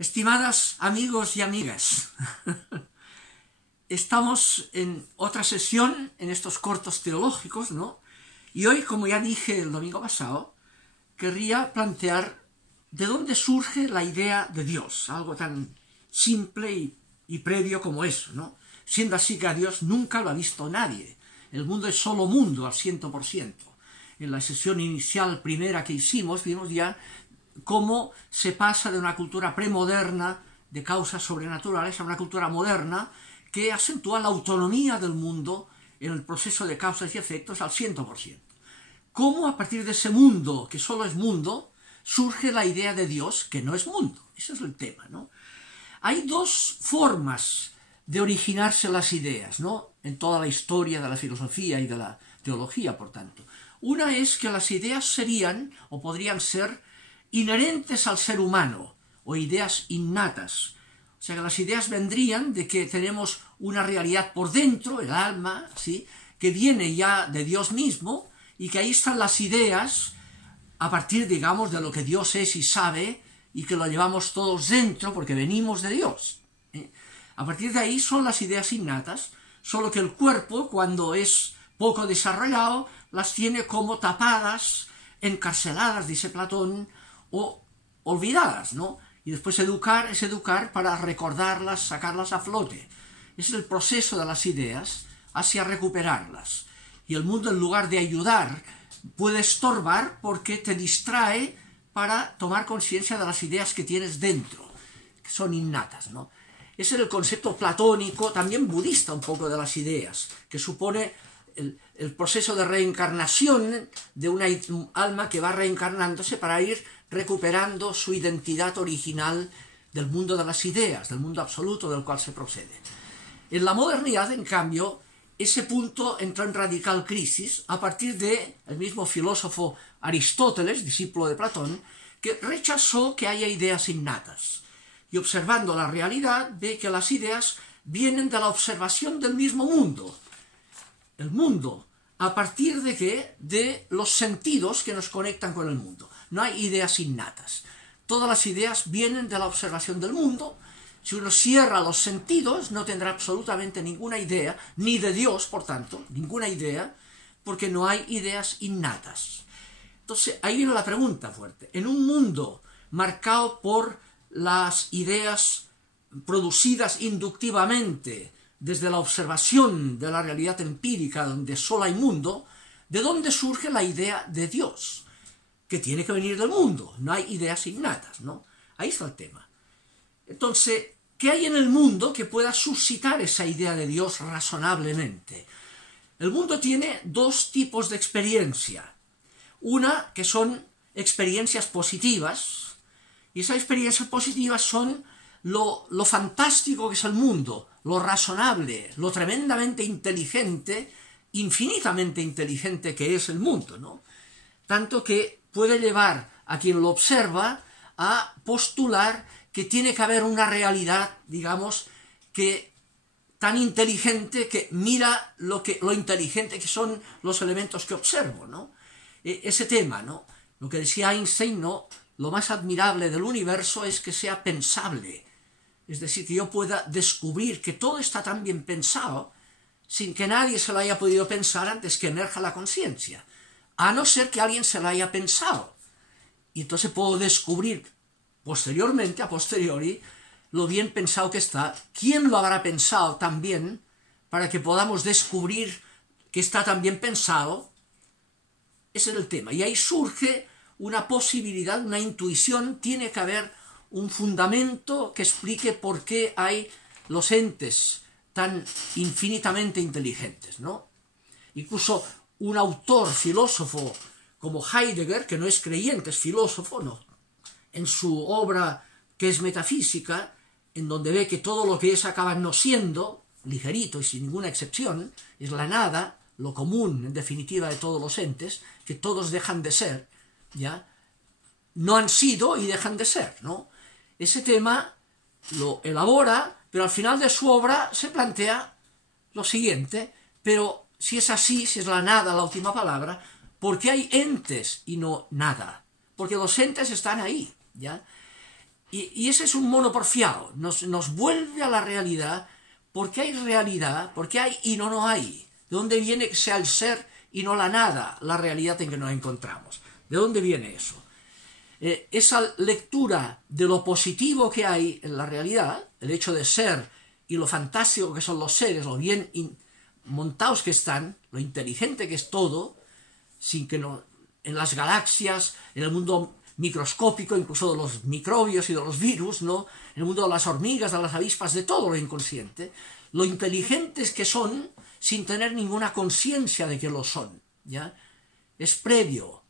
Estimadas amigos y amigas, estamos en otra sesión en estos cortos teológicos, ¿no? Y hoy, como ya dije el domingo pasado, querría plantear de dónde surge la idea de Dios, algo tan simple y previo como eso, ¿no? Siendo así que a Dios nunca lo ha visto nadie. El mundo es solo mundo al 100%. En la sesión inicial primera que hicimos, vimos ya cómo se pasa de una cultura premoderna de causas sobrenaturales a una cultura moderna que acentúa la autonomía del mundo en el proceso de causas y efectos al 100%. Cómo a partir de ese mundo, que solo es mundo, surge la idea de Dios, que no es mundo. Ese es el tema, ¿no? Hay dos formas de originarse las ideas, ¿no? En toda la historia de la filosofía y de la teología, por tanto. Una es que las ideas serían, o podrían ser, inherentes al ser humano, o ideas innatas. O sea que las ideas vendrían de que tenemos una realidad por dentro, el alma, ¿sí?, que viene ya de Dios mismo, y que ahí están las ideas a partir, digamos, de lo que Dios es y sabe, y que lo llevamos todos dentro porque venimos de Dios. A partir de ahí son las ideas innatas, solo que el cuerpo, cuando es poco desarrollado, las tiene como tapadas, encarceladas, dice Platón, o olvidadas, ¿no? Y después educar es educar para recordarlas, sacarlas a flote. Es el proceso de las ideas hacia recuperarlas. Y el mundo, en lugar de ayudar, puede estorbar porque te distrae para tomar conciencia de las ideas que tienes dentro, que son innatas, ¿no? Ese es el concepto platónico, también budista un poco, de las ideas, que supone el proceso de reencarnación de una alma que va reencarnándose para ir recuperando su identidad original del mundo de las ideas, del mundo absoluto del cual se procede. En la modernidad, en cambio, ese punto entró en radical crisis a partir del mismo filósofo Aristóteles, discípulo de Platón, que rechazó que haya ideas innatas. Y observando la realidad, ve que las ideas vienen de la observación del mismo mundo. El mundo, ¿a partir de qué? De los sentidos que nos conectan con el mundo. No hay ideas innatas. Todas las ideas vienen de la observación del mundo. Si uno cierra los sentidos, no tendrá absolutamente ninguna idea, ni de Dios, por tanto, ninguna idea, porque no hay ideas innatas. Entonces, ahí viene la pregunta fuerte. En un mundo marcado por las ideas producidas inductivamente desde la observación de la realidad empírica, donde solo hay mundo, ¿de dónde surge la idea de Dios? Que tiene que venir del mundo, no hay ideas innatas, ¿no? Ahí está el tema. Entonces, ¿qué hay en el mundo que pueda suscitar esa idea de Dios razonablemente? El mundo tiene dos tipos de experiencia. Una, que son experiencias positivas, y esas experiencias positivas son lo fantástico que es el mundo, lo razonable, lo tremendamente inteligente, infinitamente inteligente que es el mundo, ¿no? Tanto que puede llevar a quien lo observa a postular que tiene que haber una realidad, digamos, que tan inteligente que mira lo inteligente que son los elementos que observo, ¿no? Ese tema, ¿no? Lo que decía Einstein, ¿no? Lo más admirable del universo es que sea pensable. Es decir, que yo pueda descubrir que todo está tan bien pensado sin que nadie se lo haya podido pensar antes que emerja la conciencia. A no ser que alguien se lo haya pensado. Y entonces puedo descubrir posteriormente, a posteriori, lo bien pensado que está. ¿Quién lo habrá pensado tan bien para que podamos descubrir que está tan bien pensado? Ese es el tema. Y ahí surge una posibilidad, una intuición. Tiene que haber un fundamento que explique por qué hay los entes tan infinitamente inteligentes, ¿no? Incluso un autor, filósofo, como Heidegger, que no es creyente, es filósofo, ¿no?, en su obra que es metafísica, en donde ve que todo lo que es acaba no siendo, ligerito y sin ninguna excepción, es la nada, lo común, en definitiva, de todos los entes, que todos dejan de ser, ¿ya? No han sido y dejan de ser, ¿no? Ese tema lo elabora, pero al final de su obra se plantea lo siguiente: pero si es así, si es la nada la última palabra, ¿por qué hay entes y no nada? Porque los entes están ahí, ¿ya? Y ese es un mono porfiado, nos vuelve a la realidad, porque hay realidad, porque hay y no hay. ¿De dónde viene que sea el ser y no la nada, la realidad en que nos encontramos? ¿De dónde viene eso? Esa lectura de lo positivo que hay en la realidad, el hecho de ser y lo fantástico que son los seres, lo bien montados que están, lo inteligente que es todo, sin que no, en las galaxias, en el mundo microscópico, incluso de los microbios y de los virus, ¿no? En el mundo de las hormigas, de las avispas, de todo lo inconsciente, lo inteligentes que son sin tener ninguna conciencia de que lo son, ¿ya? Es previo.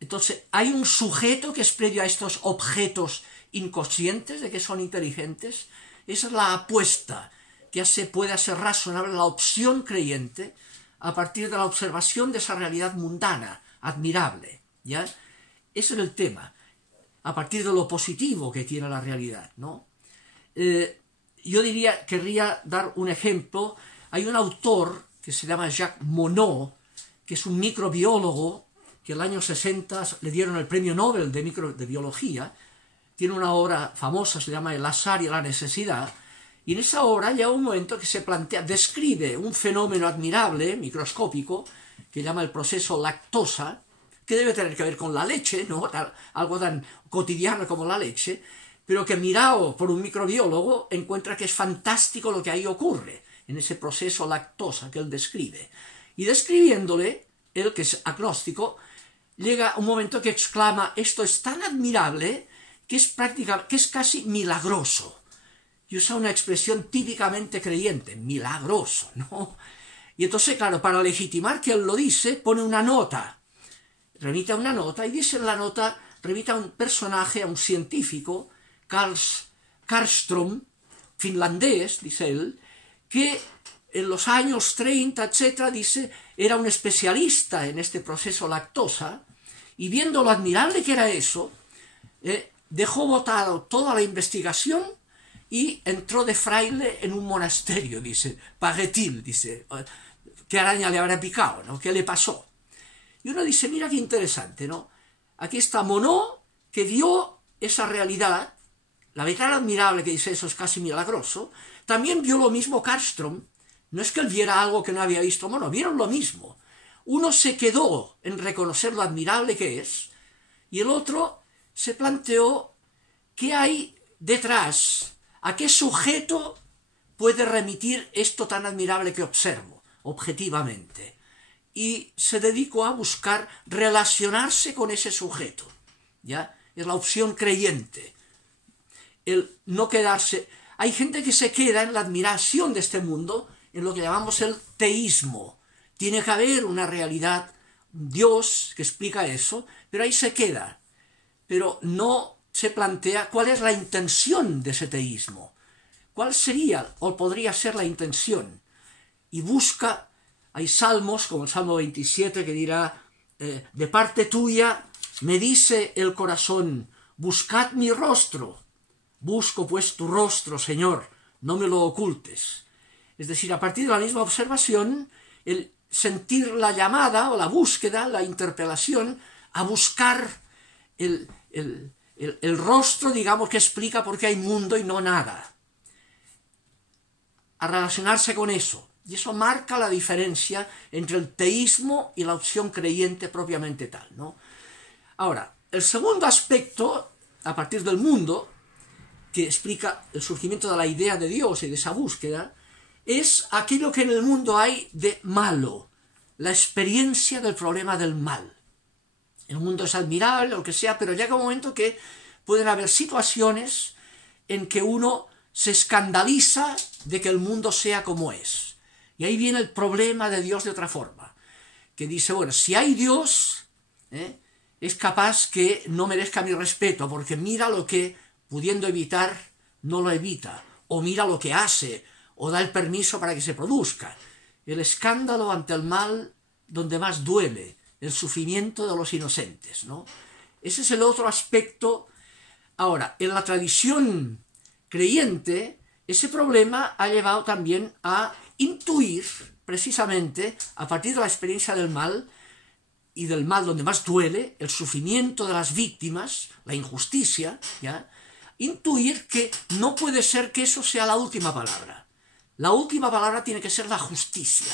Entonces, hay un sujeto que es previo a estos objetos inconscientes de que son inteligentes. Esa es la apuesta que puede hacer razonable la opción creyente a partir de la observación de esa realidad mundana, admirable, ¿ya? Ese es el tema, a partir de lo positivo que tiene la realidad, ¿no? Yo querría dar un ejemplo. Hay un autor que se llama Jacques Monod, que es un microbiólogo, que en el año 60 le dieron el premio Nobel de biología. Tiene una obra famosa, se llama El azar y la necesidad, y en esa obra llega un momento que se plantea, describe un fenómeno admirable, microscópico, que llama el proceso lactosa, que debe tener que ver con la leche, ¿no? Algo tan cotidiano como la leche, pero que mirado por un microbiólogo encuentra que es fantástico lo que ahí ocurre, en ese proceso lactosa que él describe. Y describiéndole, él que es agnóstico, llega un momento que exclama, esto es tan admirable que es casi milagroso. Y usa una expresión típicamente creyente, milagroso, ¿no? Y entonces, claro, para legitimar que él lo dice, pone una nota, remite a una nota, y dice en la nota, remite a un personaje, a un científico, Karlström, finlandés, dice él, que en los años 30, etcétera, dice, era un especialista en este proceso lactosa, y viendo lo admirable que era eso, dejó botado toda la investigación y entró de fraile en un monasterio, dice, paraît-il, dice, ¿qué araña le habrá picado, ¿no? ¿Qué le pasó? Y uno dice, mira qué interesante, ¿no? Aquí está Monod, que vio esa realidad, la ve tan admirable que dice, eso es casi milagroso. También vio lo mismo Karlström. No es que él viera algo que no había visto Monod, vieron lo mismo. Uno se quedó en reconocer lo admirable que es, y el otro se planteó qué hay detrás, a qué sujeto puede remitir esto tan admirable que observo, objetivamente. Y se dedicó a buscar relacionarse con ese sujeto, ¿ya? Es la opción creyente. El no quedarse... Hay gente que se queda en la admiración de este mundo, en lo que llamamos el teísmo. Tiene que haber una realidad, un Dios que explica eso, pero ahí se queda. Pero no se plantea cuál es la intención de ese teísmo. ¿Cuál sería o podría ser la intención? Y busca... Hay salmos, como el Salmo 27, que dirá, de parte tuya me dice el corazón, buscad mi rostro. Busco pues tu rostro, Señor, no me lo ocultes. Es decir, a partir de la misma observación, el sentir la llamada o la búsqueda, la interpelación, a buscar el rostro, digamos, que explica por qué hay mundo y no nada. A relacionarse con eso. Y eso marca la diferencia entre el teísmo y la opción creyente propiamente tal, ¿no? Ahora, el segundo aspecto, a partir del mundo, que explica el surgimiento de la idea de Dios y de esa búsqueda, es aquello que en el mundo hay de malo, la experiencia del problema del mal. El mundo es admirable, lo que sea, pero llega un momento que pueden haber situaciones en que uno se escandaliza de que el mundo sea como es. Y ahí viene el problema de Dios de otra forma, que dice, bueno, si hay Dios, es capaz que no merezca mi respeto, porque mira lo que, pudiendo evitar, no lo evita, o mira lo que hace, o da el permiso para que se produzca. El escándalo ante el mal donde más duele, el sufrimiento de los inocentes, ¿no? Ese es el otro aspecto. Ahora, en la tradición creyente, ese problema ha llevado también a intuir, precisamente, a partir de la experiencia del mal, y del mal donde más duele, el sufrimiento de las víctimas, la injusticia, ¿ya? intuir que no puede ser que eso sea la última palabra. La última palabra tiene que ser la justicia.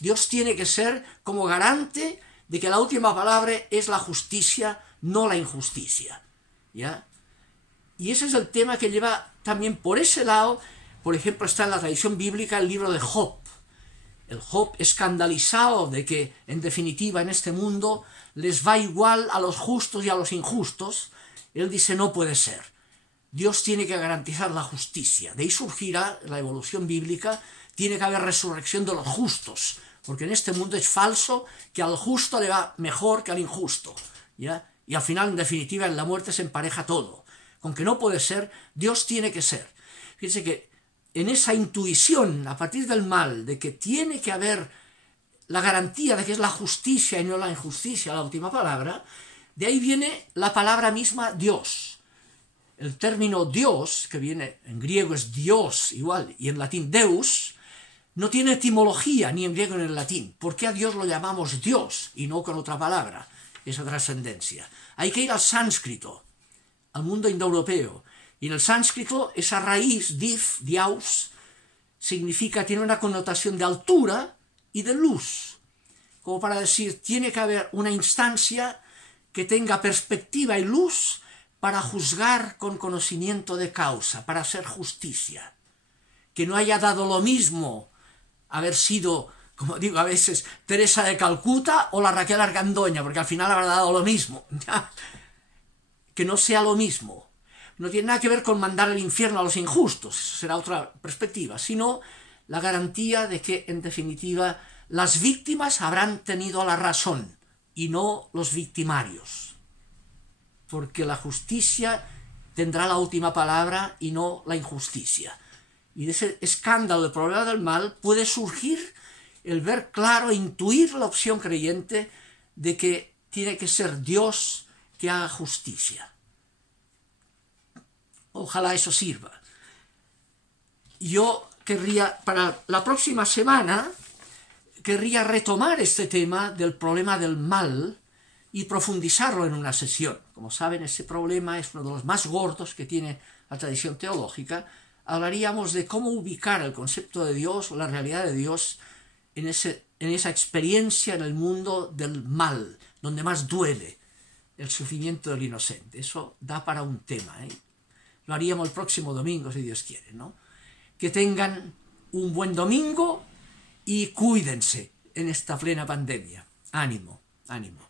Dios tiene que ser como garante de que la última palabra es la justicia, no la injusticia. ¿Ya? Y ese es el tema que lleva también por ese lado. Por ejemplo, está en la tradición bíblica el libro de Job. El Job, escandalizado de que, en definitiva, en este mundo les va igual a los justos y a los injustos, él dice, no puede ser. Dios tiene que garantizar la justicia. De ahí surgirá la evolución bíblica, tiene que haber resurrección de los justos, porque en este mundo es falso que al justo le va mejor que al injusto, ¿ya? Y al final, en definitiva, en la muerte se empareja todo. Con que no puede ser, Dios tiene que ser. Fíjense que en esa intuición, a partir del mal, de que tiene que haber la garantía de que es la justicia y no la injusticia la última palabra, de ahí viene la palabra misma Dios. El término Dios, que viene en griego es Dios igual, y en latín Deus, no tiene etimología ni en griego ni en latín. ¿Por qué a Dios lo llamamos Dios y no con otra palabra? Esa trascendencia. Hay que ir al sánscrito, al mundo indoeuropeo. Y en el sánscrito esa raíz, diaus, tiene una connotación de altura y de luz. Como para decir, tiene que haber una instancia que tenga perspectiva y luz para juzgar con conocimiento de causa, para hacer justicia. Que no haya dado lo mismo haber sido, como digo a veces, Teresa de Calcuta o la Raquel Argandoña, porque al final habrá dado lo mismo. Que no sea lo mismo. No tiene nada que ver con mandar al infierno a los injustos, eso será otra perspectiva, sino la garantía de que, en definitiva, las víctimas habrán tenido la razón y no los victimarios. Porque la justicia tendrá la última palabra y no la injusticia. Y de ese escándalo del problema del mal puede surgir el ver claro, intuir la opción creyente de que tiene que ser Dios que haga justicia. Ojalá eso sirva. Yo querría, para la próxima semana, querría retomar este tema del problema del mal y profundizarlo en una sesión. Como saben, ese problema es uno de los más gordos que tiene la tradición teológica. Hablaríamos de cómo ubicar el concepto de Dios o la realidad de Dios en esa experiencia en el mundo del mal, donde más duele el sufrimiento del inocente. Eso da para un tema, Lo haríamos el próximo domingo, si Dios quiere, ¿no? Que tengan un buen domingo y cuídense en esta plena pandemia. Ánimo, ánimo.